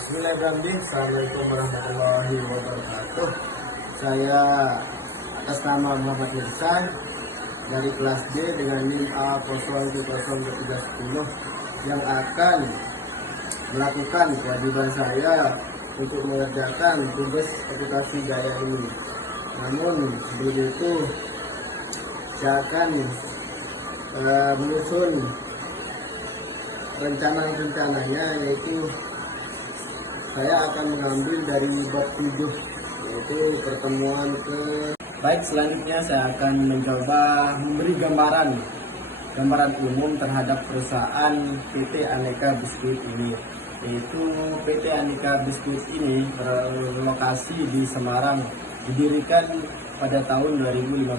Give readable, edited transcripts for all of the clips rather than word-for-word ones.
Bismillahirrahmanirrahim. Assalamualaikum warahmatullahi wabarakatuh. Saya atas nama Muhammad Mirsan dari kelas D dengan NIM A0202310 yang akan melakukan kewajiban saya untuk mengerjakan tugas aplikasi Gaya ini. Namun sebelum itu saya akan menyusun rencananya, yaitu saya akan mengambil dari bab 7, yaitu pertemuan ke. Baik, selanjutnya saya akan mencoba memberi gambaran umum terhadap perusahaan PT Aneka Biskuit ini. Yaitu PT Aneka Biskuit ini berlokasi di Semarang, didirikan pada tahun 2015.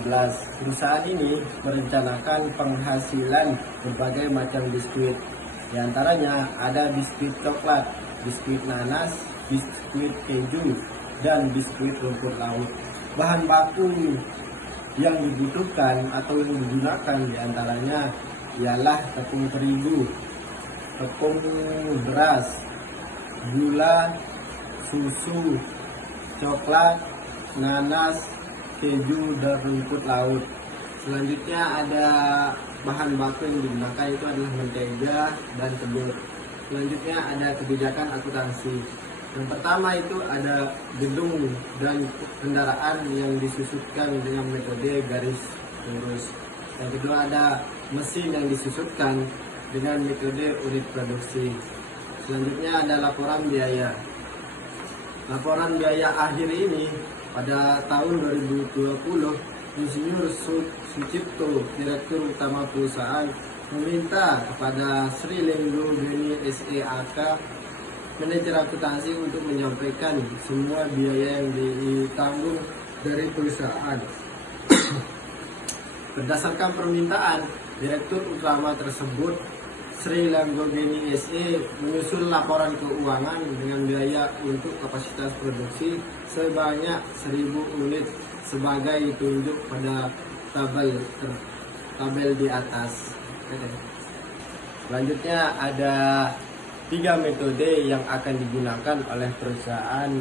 Perusahaan ini merencanakan penghasilan berbagai macam biskuit. Di antaranya ada biskuit coklat, biskuit nanas, biskuit keju, dan biskuit rumput laut. Bahan baku yang dibutuhkan atau yang digunakan diantaranya ialah tepung terigu, tepung beras, gula, susu, coklat, nanas, keju, dan rumput laut. Selanjutnya ada bahan baku yang digunakan itu adalah mentega dan telur. Selanjutnya ada kebijakan akuntansi. Yang pertama itu ada gedung dan kendaraan yang disusutkan dengan metode garis lurus. Yang kedua ada mesin yang disusutkan dengan metode unit produksi. Selanjutnya ada laporan biaya. Laporan biaya akhir ini pada tahun 2020, Insinyur Sucipto, Direktur Utama perusahaan, meminta kepada Sri Lenggo Geni SEAK, manajer akuntansi, untuk menyampaikan semua biaya yang ditanggung dari perusahaan. Berdasarkan permintaan Direktur Utama tersebut, Sri Lenggo Geni SE menyusun laporan keuangan dengan biaya untuk kapasitas produksi sebanyak 1000 unit sebagai ditunjuk pada tabel di atas. Selanjutnya ada 3 metode yang akan digunakan oleh perusahaan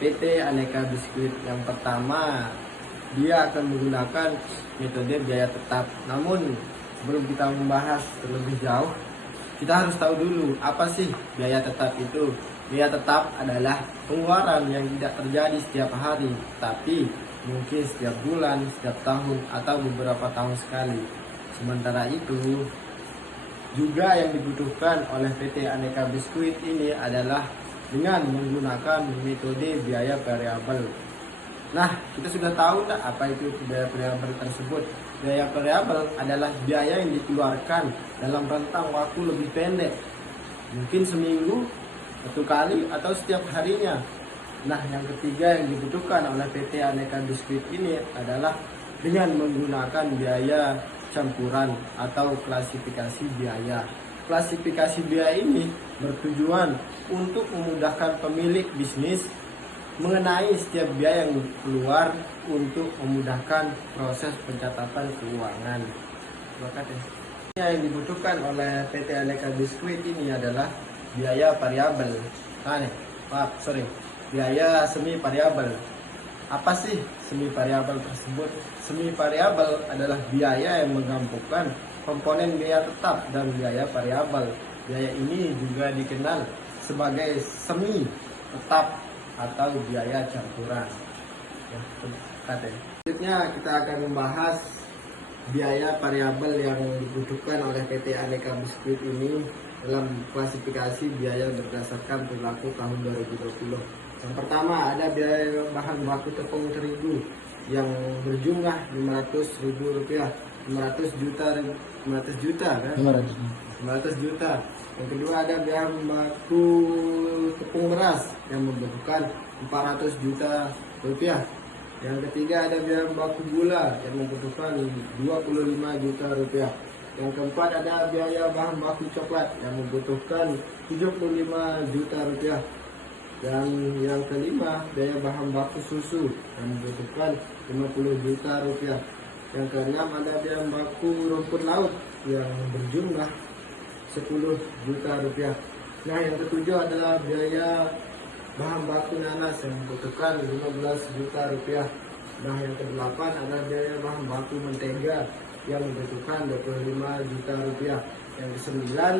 PT Aneka Biskuit. Yang pertama, dia akan menggunakan metode biaya tetap. Namun sebelum kita membahas terlebih jauh, kita harus tahu dulu apa sih biaya tetap itu. Biaya tetap adalah pengeluaran yang tidak terjadi setiap hari, tapi mungkin setiap bulan, setiap tahun, atau beberapa tahun sekali. Sementara itu, juga yang dibutuhkan oleh PT Aneka Biskuit ini adalah dengan menggunakan metode biaya variabel. Nah, kita sudah tahu tak apa itu biaya variabel tersebut? Biaya variabel adalah biaya yang dikeluarkan dalam rentang waktu lebih pendek, mungkin seminggu, 1 kali, atau setiap harinya. Nah, yang ketiga yang dibutuhkan oleh PT Aneka Biskuit ini adalah dengan menggunakan biaya campuran atau klasifikasi biaya. Klasifikasi biaya ini bertujuan untuk memudahkan pemilik bisnis mengenai setiap biaya yang keluar untuk memudahkan proses pencatatan keuangan. Yang dibutuhkan oleh PT Aneka Biskuit ini adalah biaya variabel. Biaya semi variabel. Apa sih semi variabel tersebut? Semi variabel adalah biaya yang menggabungkan komponen biaya tetap dan biaya variabel. Biaya ini juga dikenal sebagai semi tetap atau biaya campuran. Selanjutnya kita akan membahas biaya variabel yang dibutuhkan oleh PT Aneka Biskuit ini dalam klasifikasi biaya berdasarkan perilaku tahun 2020. Yang pertama ada biaya bahan baku tepung terigu yang berjumlah Rp500.000, 500 juta kan? 500 juta. Yang kedua ada biaya baku tepung beras yang membutuhkan Rp400 juta. Yang ketiga ada biaya baku gula yang membutuhkan Rp25 juta. Yang keempat ada biaya bahan baku coklat yang membutuhkan Rp75 juta. Dan yang kelima, biaya bahan baku susu yang membutuhkan Rp50 juta. Yang keenam ada biaya baku rumput laut yang berjumlah Rp10 juta. Nah, yang ketujuh adalah biaya bahan baku nanas yang membutuhkan 15 juta rupiah. Nah, yang kedelapan adalah biaya bahan baku mentega yang membutuhkan 25 juta rupiah. Yang kesembilan,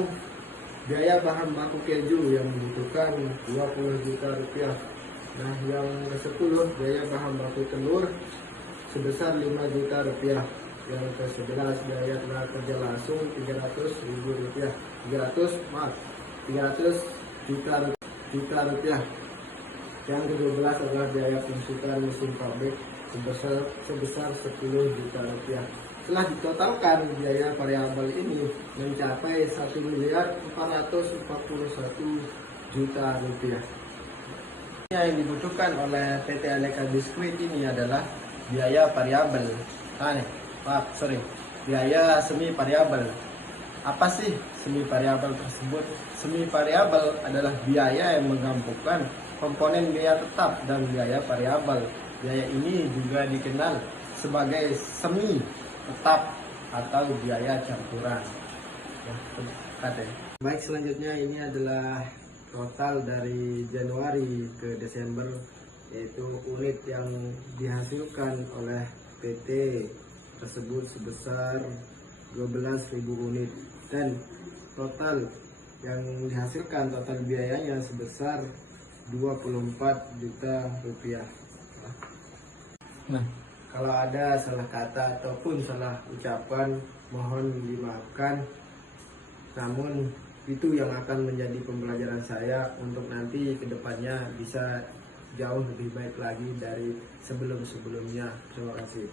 biaya bahan baku keju yang membutuhkan 20 juta rupiah. Nah, yang ke-10, biaya bahan baku telur sebesar 5 juta rupiah. Yang ke-11, biaya tenaga kerja langsung 300 ribu rupiah. 300 juta rupiah. Yang ke-12 adalah biaya pemasukan mesin pabrik sebesar 10 juta rupiah. Setelah ditotalkan, biaya variabel ini mencapai 1.441 juta rupiah. Yang dibutuhkan oleh PT Aneka Biskuit ini adalah biaya variabel. Biaya semi variabel. Apa sih semi variabel tersebut? Semi variabel adalah biaya yang menggabungkan komponen biaya tetap dan biaya variabel. Biaya ini juga dikenal sebagai semi tetap atau biaya campuran. Baik, selanjutnya ini adalah total dari Januari ke Desember, yaitu unit yang dihasilkan oleh PT tersebut sebesar 12.000 unit, dan total yang dihasilkan total biayanya sebesar 24 juta rupiah. Nah, kalau ada salah kata ataupun salah ucapan mohon dimaafkan, namun itu yang akan menjadi pembelajaran saya untuk nanti kedepannya bisa jauh lebih baik lagi dari sebelum-sebelumnya. Terima kasih.